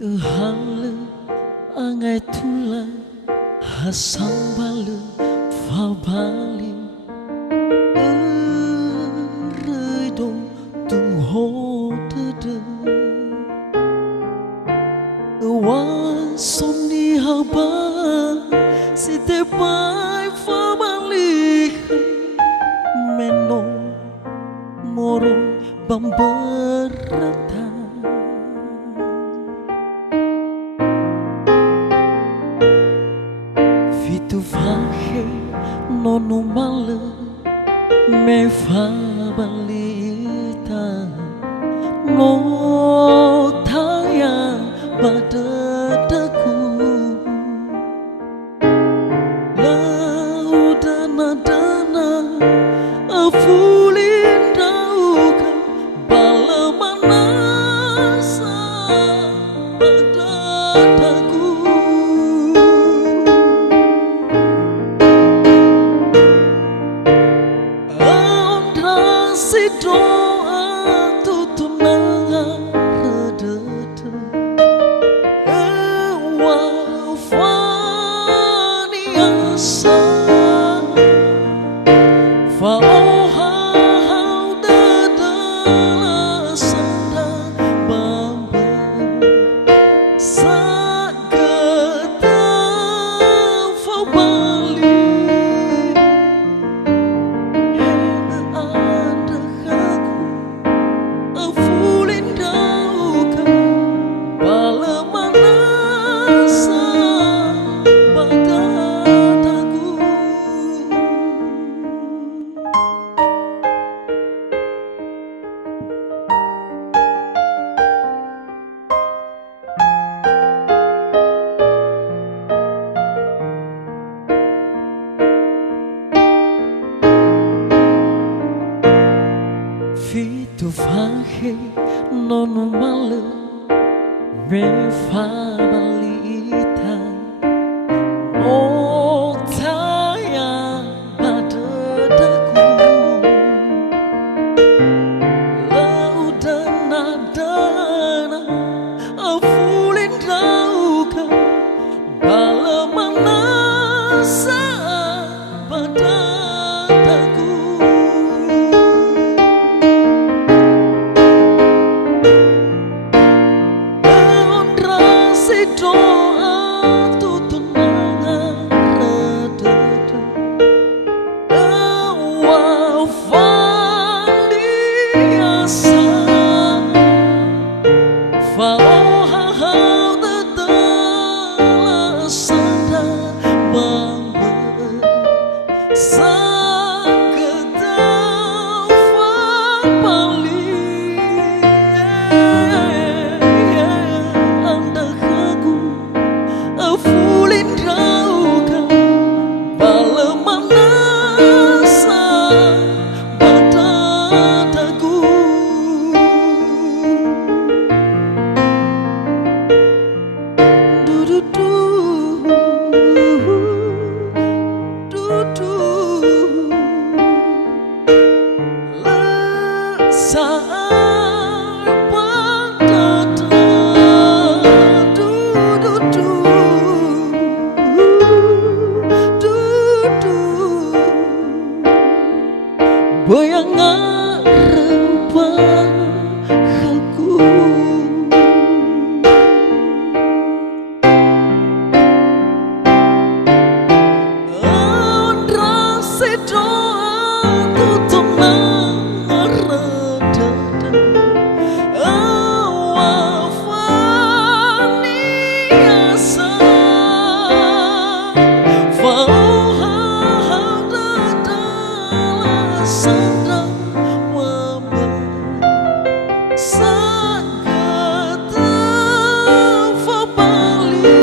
Hale angai tula hasang balu fabali Rido tung ho tede Wan somni haba site pai fabali Meno moro bamberata Fitu fahe nono male me fabalita no taya badadaku laudana dana afulin dauka balamanasa badadaku si doa tutunanga radada wafani asa faoha dada sanda bamba sagata fabali Fitu fahe nono male me fabalita no taya badadaku laudana dana afulin dauka balamanasa badadaku doa tutunanga radada wafani asa faoha dada sanda bamba sagata fabali Fulin dauka balamanasa badadaku du-du-du du-du saat badada du-du-du Bayangan rempah aku Andrasi doa tutunanga radada wafani asa faoha dada sanda wamba sagata fabali